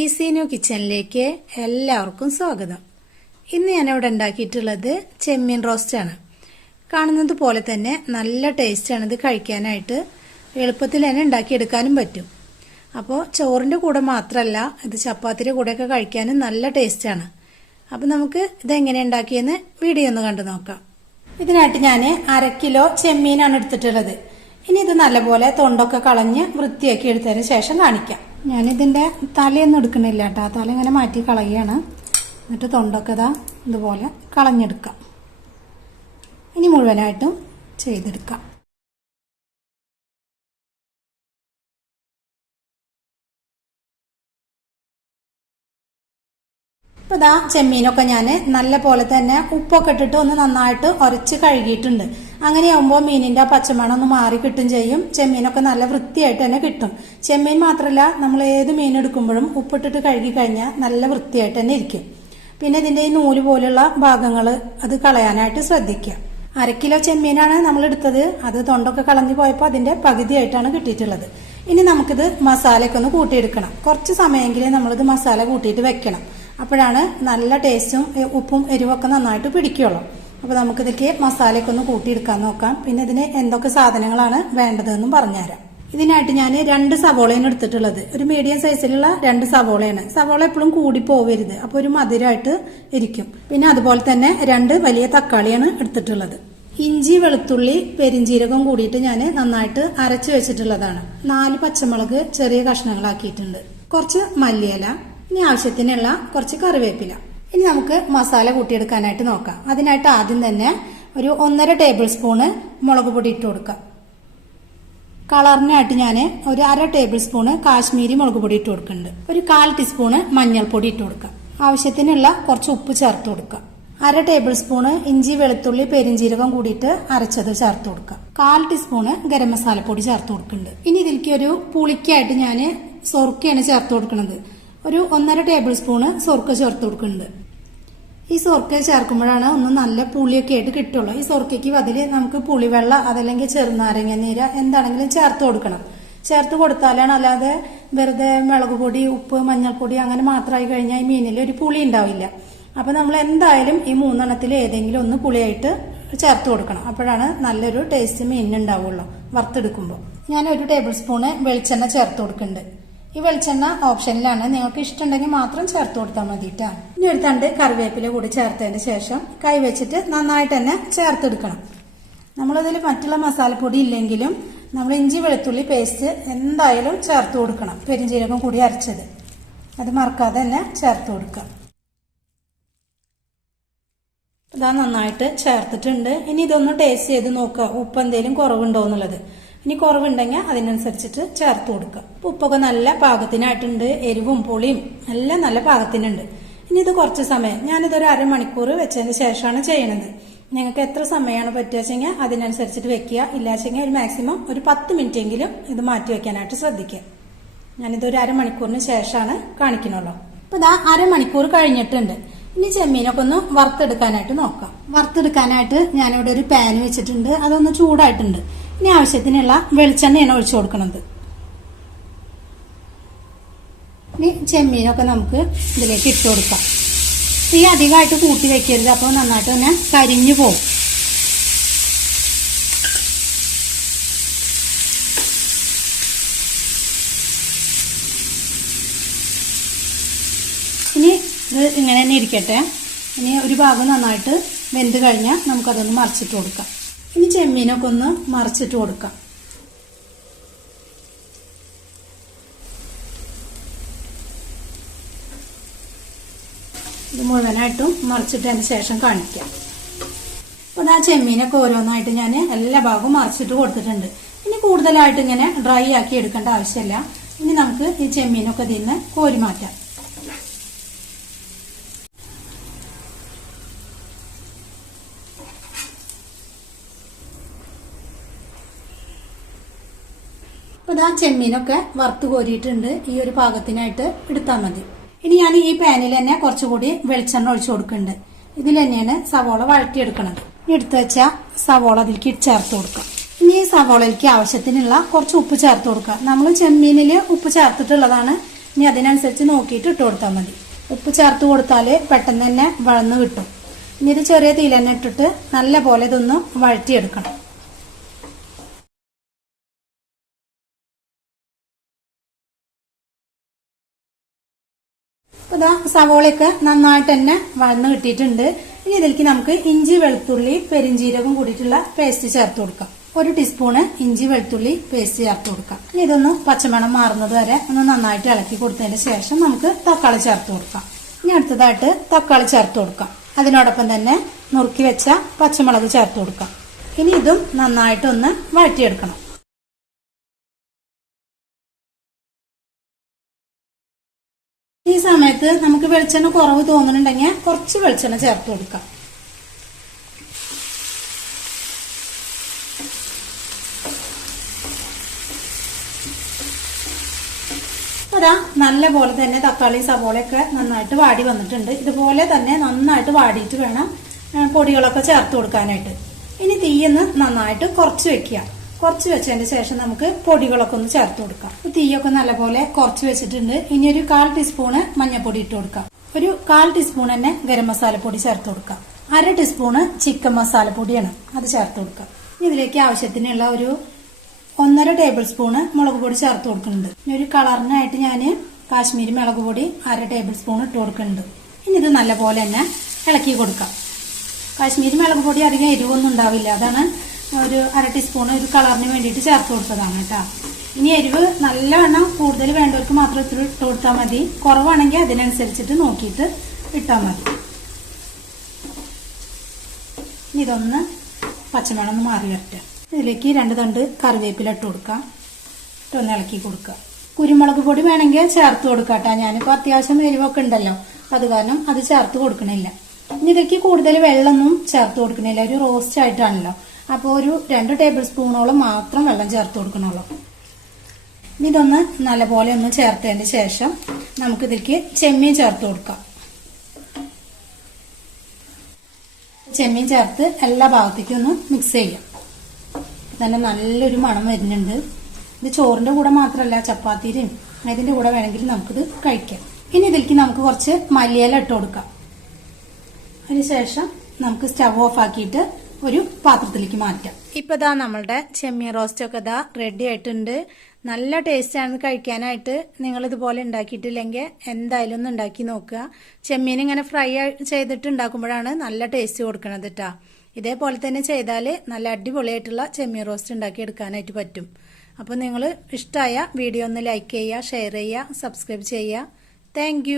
ഈസീനു കിച്ചണിലേക്ക് എല്ലാവർക്കും സ്വാഗതം. ഇന്ന് ഞാനിവിടെ ഉണ്ടാക്കിയിട്ടുള്ളത് ചെമ്മീൻ റോസ്റ്റ് ആണ്. കാണുന്നത് പോലെ തന്നെ നല്ല ടേസ്റ്റാണ് ഇത് കഴിക്കാനായിട്ട്. എളുപ്പത്തിൽ തന്നെ ഉണ്ടാക്കിയെടുക്കാനും പറ്റും. അപ്പോൾ ചോറിൻ്റെ കൂടെ മാത്രമല്ല, ഇത് ചപ്പാത്തിയുടെ കൂടെയൊക്കെ കഴിക്കാനും നല്ല ടേസ്റ്റാണ്. അപ്പോൾ നമുക്ക് ഇതെങ്ങനെ ഉണ്ടാക്കിയെന്ന് വീഡിയോ ഒന്ന് കണ്ടു നോക്കാം. ഇതിനായിട്ട് ഞാൻ 1/2 കിലോ ചെമ്മീനാണ് എടുത്തിട്ടുള്ളത്. ഇനി ഇത് നല്ലപോലെ തൊണ്ടൊക്കെ കളഞ്ഞ് വൃത്തിയാക്കി എടുത്തതിന് ശേഷം കാണിക്കാം. ഞാനിതിൻ്റെ തലയൊന്നും എടുക്കണില്ല കേട്ടോ. തല ഇങ്ങനെ മാറ്റി കളയുകയാണ്. എന്നിട്ട് തൊണ്ടൊക്കെ ഇതുപോലെ കളഞ്ഞെടുക്കാം. ഇനി മുഴുവനായിട്ടും ചെയ്തെടുക്കാം. ഇപ്പൊ ചെമ്മീനൊക്കെ ഞാൻ നല്ല പോലെ തന്നെ ഉപ്പൊക്കെ ഇട്ടിട്ട് ഒന്ന് നന്നായിട്ട് ഉരച്ച് കഴുകിയിട്ടുണ്ട്. അങ്ങനെയാകുമ്പോൾ മീനിന്റെ പച്ചമണം ഒന്ന് മാറി കിട്ടും ചെയ്യും. ചെമ്മീനൊക്കെ നല്ല വൃത്തിയായിട്ട് തന്നെ കിട്ടും. ചെമ്മീൻ മാത്രമല്ല, നമ്മൾ ഏത് മീൻ എടുക്കുമ്പോഴും ഉപ്പിട്ടിട്ട് കഴുകി കഴിഞ്ഞാൽ നല്ല വൃത്തിയായിട്ട് തന്നെ ഇരിക്കും. പിന്നെ ഇതിന്റെ ഈ നൂല് പോലുള്ള ഭാഗങ്ങൾ അത് കളയാനായിട്ട് ശ്രദ്ധിക്കുക. 1/2 കിലോ ചെമ്മീനാണ് നമ്മൾ എടുത്തത്. അത് തൊണ്ടൊക്കെ കളഞ്ഞു പോയപ്പോൾ അതിന്റെ പകുതിയായിട്ടാണ് കിട്ടിയിട്ടുള്ളത്. ഇനി നമുക്കിത് മസാലയൊക്കെ ഒന്ന് കൂട്ടിയെടുക്കണം. കുറച്ച് സമയമെങ്കിലും നമ്മളിത് മസാല കൂട്ടിയിട്ട് വെക്കണം. അപ്പോഴാണ് നല്ല ടേസ്റ്റും ഉപ്പും എരിവൊക്കെ നന്നായിട്ട് പിടിക്കുള്ളൂ. അപ്പോൾ നമുക്കിതൊക്കെ മസാലയൊക്കെ ഒന്ന് കൂട്ടിയെടുക്കാൻ നോക്കാം. പിന്നെ ഇതിന് എന്തൊക്കെ സാധനങ്ങളാണ് വേണ്ടതെന്നും പറഞ്ഞുതരാം. ഇതിനായിട്ട് ഞാൻ 2 സവോളയാണ് എടുത്തിട്ടുള്ളത്. ഒരു മീഡിയം സൈസിലുള്ള 2 സവോളയാണ്. സവോള എപ്പോഴും കൂടി പോവരുത്, അപ്പോൾ ഒരു മധുരമായിട്ട് ഇരിക്കും. പിന്നെ അതുപോലെ തന്നെ 2 വലിയ തക്കാളിയാണ് എടുത്തിട്ടുള്ളത്. ഇഞ്ചി, വെളുത്തുള്ളി, പെരിഞ്ചീരകം കൂടിയിട്ട് ഞാൻ നന്നായിട്ട് അരച്ചു വെച്ചിട്ടുള്ളതാണ്. 4 പച്ചമുളക് ചെറിയ കഷ്ണങ്ങളാക്കിയിട്ടുണ്ട്. കുറച്ച് മല്ലിയില, ഇനി ആവശ്യത്തിനുള്ള കുറച്ച് കറിവേപ്പില. ഇനി നമുക്ക് മസാല കൂട്ടിയെടുക്കാനായിട്ട് നോക്കാം. അതിനായിട്ട് ആദ്യം തന്നെ ഒരു 1.5 ടേബിൾ സ്പൂണ് മുളക് പൊടി ഇട്ട് കൊടുക്കാം. കളറിനായിട്ട് ഞാൻ ഒരു 1/2 ടേബിൾ സ്പൂണ് കാശ്മീരി മുളക് പൊടി ഇട്ട് കൊടുക്കുന്നുണ്ട്. ഒരു 1/4 ടീസ്പൂണ് മഞ്ഞൾപ്പൊടി ഇട്ട് കൊടുക്കാം. ആവശ്യത്തിനുള്ള കുറച്ച് ഉപ്പ് ചേർത്ത് കൊടുക്കാം. 1/2 ടേബിൾ സ്പൂണ് ഇഞ്ചി, വെളുത്തുള്ളി, പെരിഞ്ചീരകം കൂടിയിട്ട് അരച്ചത് ചേർത്ത് കൊടുക്കാം. 1/4 ടീസ്പൂണ് ഗരം മസാലപ്പൊടി ചേർത്ത് കൊടുക്കുന്നുണ്ട്. ഇനി ഇതിലേക്ക് ഒരു പുളിക്കായിട്ട് ഞാൻ സൊർക്കയാണ് ചേർത്ത് കൊടുക്കുന്നത്. ഒരു 1.5 ടേബിൾ സ്പൂണ് സൊർക്ക ചേർത്ത് കൊടുക്കുന്നുണ്ട്. ഈ സൊർക്ക ചേർക്കുമ്പോഴാണ് ഒന്ന് നല്ല പുളിയൊക്കെ ആയിട്ട് കിട്ടുള്ളൂ. ഈ സൊർക്കയ്ക്ക് അതിൽ നമുക്ക് പുളിവെള്ള അതല്ലെങ്കിൽ ചെറുനാരങ്ങ നീര് എന്താണെങ്കിലും ചേർത്ത് കൊടുക്കണം. ചേർത്ത് കൊടുത്താലാണ്, അല്ലാതെ വെറുതെ മുളക് പൊടി, ഉപ്പ്, മഞ്ഞൾപ്പൊടി അങ്ങനെ മാത്രമായി കഴിഞ്ഞാൽ ഈ മീനിൽ ഒരു പുളി ഉണ്ടാവില്ല. അപ്പൊ നമ്മൾ എന്തായാലും ഈ 3 എണ്ണത്തിൽ ഏതെങ്കിലും ഒന്ന് പുളിയായിട്ട് ചേർത്ത് കൊടുക്കണം. അപ്പോഴാണ് നല്ലൊരു ടേസ്റ്റ് മീനിനുണ്ടാവുള്ളൂ വറുത്തെടുക്കുമ്പോൾ. ഞാൻ 1 ടേബിൾ സ്പൂണ് വെളിച്ചെണ്ണ ചേർത്ത് കൊടുക്കുന്നുണ്ട്. ഈ വെളിച്ചെണ്ണ ഓപ്ഷനിലാണ്, നിങ്ങൾക്ക് ഇഷ്ടമുണ്ടെങ്കിൽ മാത്രം ചേർത്ത് കൊടുത്താൽ മതിട്ടാ. ഇനി ഒരു തണ്ട് കറിവേപ്പില കൂടി ചേർത്തതിന് ശേഷം കൈ വെച്ചിട്ട് നന്നായിട്ട് തന്നെ ചേർത്തെടുക്കണം. നമ്മളതിൽ മറ്റുള്ള മസാലപ്പൊടി ഇല്ലെങ്കിലും നമ്മൾ ഇഞ്ചി, വെളുത്തുള്ളി പേസ്റ്റ് എന്തായാലും ചേർത്ത് കൊടുക്കണം. പെരിഞ്ചീരകം കൂടി അരച്ചത് അത് മറക്കാതെ തന്നെ ചേർത്ത് കൊടുക്കാം. ഇതാ നന്നായിട്ട് ചേർത്തിട്ടുണ്ട്. ഇനി ഇതൊന്ന് ടേസ്റ്റ് ചെയ്ത് നോക്കുക, ഉപ്പ് എന്തെങ്കിലും കുറവുണ്ടോ എന്നുള്ളത്. ഇനി കുറവുണ്ടെങ്കിൽ അതിനനുസരിച്ചിട്ട് ചേർത്ത് കൊടുക്കുക. ഉപ്പൊക്കെ നല്ല പാകത്തിനായിട്ടുണ്ട്. എരിവും പുളിയും എല്ലാം നല്ല പാകത്തിനുണ്ട്. ഇനി ഇത് കുറച്ച് സമയം, ഞാനിതൊരു 1/2 മണിക്കൂർ വെച്ചതിന് ശേഷമാണ് ചെയ്യണത്. നിങ്ങൾക്ക് എത്ര സമയമാണ് പറ്റുക വെച്ചെങ്കിൽ അതിനനുസരിച്ചിട്ട് വെക്കുക. ഇല്ലാച്ചെങ്കിൽ ഒരു മാക്സിമം ഒരു 10 മിനിറ്റ് എങ്കിലും ഇത് മാറ്റി വെക്കാനായിട്ട് ശ്രദ്ധിക്കുക. ഞാനിതൊരു 1/2 മണിക്കൂറിന് ശേഷമാണ് കാണിക്കണുള്ളൂ. അപ്പൊ ഇതാ 1/2 മണിക്കൂർ കഴിഞ്ഞിട്ടുണ്ട്. ഇനി ചെമ്മീനൊക്കെ ഒന്ന് വറുത്തെടുക്കാനായിട്ട് നോക്കാം. വറുത്തെടുക്കാനായിട്ട് ഞാനിവിടെ ഒരു പാൻ വെച്ചിട്ടുണ്ട്. അതൊന്ന് ചൂടായിട്ടുണ്ട്. ഇനി ആവശ്യത്തിനുള്ള വെളിച്ചെണ്ണയാണ് ഒഴിച്ചു കൊടുക്കുന്നത്. ഇനി ചെമ്മീനൊക്കെ നമുക്ക് ഇതിലേക്ക് ഇട്ട് കൊടുക്കാം. തീ അധികമായിട്ട് കൂട്ടി വെക്കരുത്, അപ്പോൾ നന്നായിട്ട് തന്നെ കരിഞ്ഞു പോകും. ഇനി ഇത് ഇങ്ങനെ തന്നെ ഇരിക്കട്ടെ. ഇനി ഒരു ഭാഗം നന്നായിട്ട് വെന്ത് കഴിഞ്ഞാൽ നമുക്കതൊന്ന് മറിച്ചിട്ട് കൊടുക്കാം. ഇനി ചെമ്മീനൊക്കെ ഒന്ന് മറിച്ചിട്ട് കൊടുക്കാം. ഇത് മുഴുവനായിട്ടും മറിച്ചിട്ടതിന് ശേഷം കാണിക്കാം. അപ്പോൾ ആ ചെമ്മീനൊക്കെ ഓരോന്നായിട്ട് ഞാൻ എല്ലാ ഭാഗവും മറിച്ചിട്ട് കൊടുത്തിട്ടുണ്ട്. ഇനി കൂടുതലായിട്ട് ഇങ്ങനെ ഡ്രൈ ആക്കി എടുക്കേണ്ട ആവശ്യമില്ല. ഇനി നമുക്ക് ഈ ചെമ്മീനൊക്കെ ഇതിൽ നിന്ന് കോരി മാറ്റാം. അപ്പൊ ഇതാ ചെമ്മീനൊക്കെ വറുത്ത് കോരിയിട്ടുണ്ട്. ഈ ഒരു പാകത്തിനായിട്ട് എടുത്താൽ മതി. ഇനി ഞാൻ ഈ പാനിൽ തന്നെ കുറച്ചുകൂടി വെളിച്ചെണ്ണ ഒഴിച്ചു കൊടുക്കുന്നുണ്ട്. ഇതിൽ തന്നെയാണ് സവോള വഴറ്റിയെടുക്കുന്നത്. എടുത്തു വെച്ച സവോള അതിലേക്ക് ചേർത്ത് കൊടുക്കാം. ഇനി ഈ സവോളയ്ക്ക് ആവശ്യത്തിനുള്ള കുറച്ച് ഉപ്പ് ചേർത്ത് കൊടുക്കുക. നമ്മൾ ചെമ്മീനിൽ ഉപ്പ് ചേർത്തിട്ടുള്ളതാണ്. ഇനി അതിനനുസരിച്ച് നോക്കിയിട്ട് ഇട്ട് കൊടുത്താൽ മതി. ഉപ്പ് ചേർത്ത് കൊടുത്താൽ പെട്ടെന്ന് തന്നെ വഴന്ന് കിട്ടും. ഇനി ഇത് ചെറിയ തീയിൽ തന്നെ ഇട്ടിട്ട് നല്ല പോലെ ഇതൊന്ന് വഴറ്റിയെടുക്കണം. അപ്പോൾ ഇതാ സവോളയൊക്കെ നന്നായിട്ട് തന്നെ വഴന്ന് കിട്ടിയിട്ടുണ്ട്. ഇനി ഇതിലേക്ക് നമുക്ക് ഇഞ്ചി വെളുത്തുള്ളി പെരിഞ്ചീരകം കൂടിയിട്ടുള്ള പേസ്റ്റ് ചേർത്ത് കൊടുക്കാം. 1 ടീസ്പൂണ് ഇഞ്ചി വെളുത്തുള്ളി പേസ്റ്റ് ചേർത്ത് കൊടുക്കാം. ഇനി ഇതൊന്ന് പച്ചമണം മാറുന്നത് വരെ ഒന്ന് നന്നായിട്ട് ഇളക്കി കൊടുത്തതിന് ശേഷം നമുക്ക് തക്കാളി ചേർത്ത് കൊടുക്കാം. ഇനി അടുത്തതായിട്ട് തക്കാളി ചേർത്ത് കൊടുക്കാം. അതിനോടൊപ്പം തന്നെ നുറുക്കി വെച്ച പച്ചമുളക് ചേർത്ത് കൊടുക്കാം. ഇനി ഇതും നന്നായിട്ടൊന്ന് വഴറ്റിയെടുക്കണം. ഈ സമയത്ത് നമുക്ക് വെളിച്ചെണ്ണ കുറവ് തോന്നുന്നുണ്ടെങ്കിൽ കുറച്ച് വെളിച്ചെണ്ണ ചേർത്ത് കൊടുക്കാം. അതാ നല്ല പോലെ തന്നെ തക്കാളി സവോളയൊക്കെ നന്നായിട്ട് വാടി വന്നിട്ടുണ്ട്. ഇതുപോലെ തന്നെ നന്നായിട്ട് വാടിയിട്ട് വേണം പൊടികളൊക്കെ ചേർത്ത് കൊടുക്കാനായിട്ട്. ഇനി തീയൊന്ന് നന്നായിട്ട് കുറച്ച് വെക്കുക. കുറച്ച് വെച്ചതിന് ശേഷം നമുക്ക് പൊടികളൊക്കെ ഒന്ന് ചേർത്ത് കൊടുക്കാം. തീയൊക്കെ നല്ലപോലെ കുറച്ച് വെച്ചിട്ടുണ്ട്. ഇനി ഒരു 1/4 ടീസ്പൂണ് മഞ്ഞൾപ്പൊടി ഇട്ട് കൊടുക്കാം. ഒരു 1/4 ടീസ്പൂൺ തന്നെ ഗരം മസാലപ്പൊടി ചേർത്ത് കൊടുക്കാം. 1/2 ടീസ്പൂണ് ചിക്കൻ മസാലപ്പൊടിയാണ്, അത് ചേർത്ത് കൊടുക്കാം. ഇതിലേക്ക് ആവശ്യത്തിനുള്ള ഒരു 1.5 ടേബിൾ സ്പൂണ് മുളക് പൊടി ചേർത്ത് കൊടുക്കുന്നുണ്ട്. ഇനി ഒരു കളറിനായിട്ട് ഞാൻ കാശ്മീരി മുളക് പൊടി 1/2 ടേബിൾ സ്പൂൺ ഇട്ട് കൊടുക്കുന്നുണ്ട്. ഇനി ഇത് നല്ലപോലെ തന്നെ ഇളക്കി കൊടുക്കാം. കാശ്മീരി മുളക് പൊടി അധികം എരിവൊന്നും ഉണ്ടാവില്ല, അതാണ് ഒരു 1/2 ടീസ്പൂൺ ഒരു കളറിന് വേണ്ടിയിട്ട് ചേർത്ത് കൊടുത്തതാണ് കേട്ടോ. ഇനി എരിവ് നല്ലവണ്ണം കൂടുതൽ വേണ്ടവർക്ക് മാത്രം ഇത്ര ഇട്ട് കൊടുത്താൽ മതി. കുറവാണെങ്കിൽ അതിനനുസരിച്ചിട്ട് നോക്കിയിട്ട് ഇട്ടാൽ മതി. ഇനി ഇതൊന്ന് പച്ചമണം ഒന്ന് മാറി വരട്ടെ. ഇതിലേക്ക് 2 തണ്ട് കറിവേപ്പില ഇട്ട് കൊടുക്കാം. ഇട്ടൊന്ന് ഇളക്കി കൊടുക്കുക. കുരുമുളക് പൊടി വേണമെങ്കിൽ ചേർത്ത് കൊടുക്കാം കേട്ടോ. ഞാനിപ്പോൾ അത്യാവശ്യം എരിവൊക്കെ ഉണ്ടല്ലോ, അത് കാരണം അത് ചേർത്ത് കൊടുക്കണില്ല. ഇനി ഇതിലേക്ക് കൂടുതൽ വെള്ളമൊന്നും ചേർത്ത് കൊടുക്കണില്ല, ഒരു റോസ്റ്റ് ആയിട്ടാണല്ലോ. അപ്പോൾ ഒരു 2 ടേബിൾ സ്പൂണോളം മാത്രം വെള്ളം ചേർത്ത് കൊടുക്കണുള്ളൂ. ഇനി ഇതൊന്ന് നല്ലപോലെ ഒന്ന് ചേർത്തതിന് ശേഷം നമുക്കിതിലേക്ക് ചെമ്മീൻ ചേർത്ത് കൊടുക്കാം. ചെമ്മീൻ ചേർത്ത് എല്ലാ ഭാഗത്തേക്കും ഒന്ന് മിക്സ് ചെയ്യാം. തന്നെ നല്ലൊരു മണം വരുന്നുണ്ട്. ഇത് ചോറിന്റെ കൂടെ മാത്രമല്ല, ചപ്പാത്തിയും ഇതിന്റെ കൂടെ വേണമെങ്കിൽ നമുക്കിത് കഴിക്കാം. ഇനി ഇതിലേക്ക് നമുക്ക് കുറച്ച് മല്ലിയില ഇട്ട് കൊടുക്കാം. അതിനുശേഷം നമുക്ക് സ്റ്റവ് ഓഫ് ആക്കിയിട്ട് ഒരു പാത്രത്തിലേക്ക് മാറ്റാം. ഇപ്പൊ ഇതാ നമ്മളുടെ ചെമ്മീൻ റോസ്റ്റ് ഒക്കെ ഇതാ റെഡി ആയിട്ടുണ്ട്. നല്ല ടേസ്റ്റ് ആണ് കഴിക്കാനായിട്ട്. നിങ്ങൾ ഇതുപോലെ ഉണ്ടാക്കിയിട്ടില്ലെങ്കിൽ എന്തായാലും ഒന്ന് ഉണ്ടാക്കി നോക്കുക. ചെമ്മീൻ ഇങ്ങനെ ഫ്രൈ ചെയ്തിട്ട് ഉണ്ടാക്കുമ്പോഴാണ് നല്ല ടേസ്റ്റ് കൊടുക്കണത് കേട്ടോ. ഇതേപോലെ തന്നെ ചെയ്താൽ നല്ല അടിപൊളിയായിട്ടുള്ള ചെമ്മീൻ റോസ്റ്റ് ഉണ്ടാക്കി എടുക്കാനായിട്ട് പറ്റും. അപ്പോൾ നിങ്ങൾ ഇഷ്ടമായ വീഡിയോ ഒന്ന് ലൈക്ക് ചെയ്യുക, ഷെയർ ചെയ്യുക, സബ്സ്ക്രൈബ് ചെയ്യുക. താങ്ക്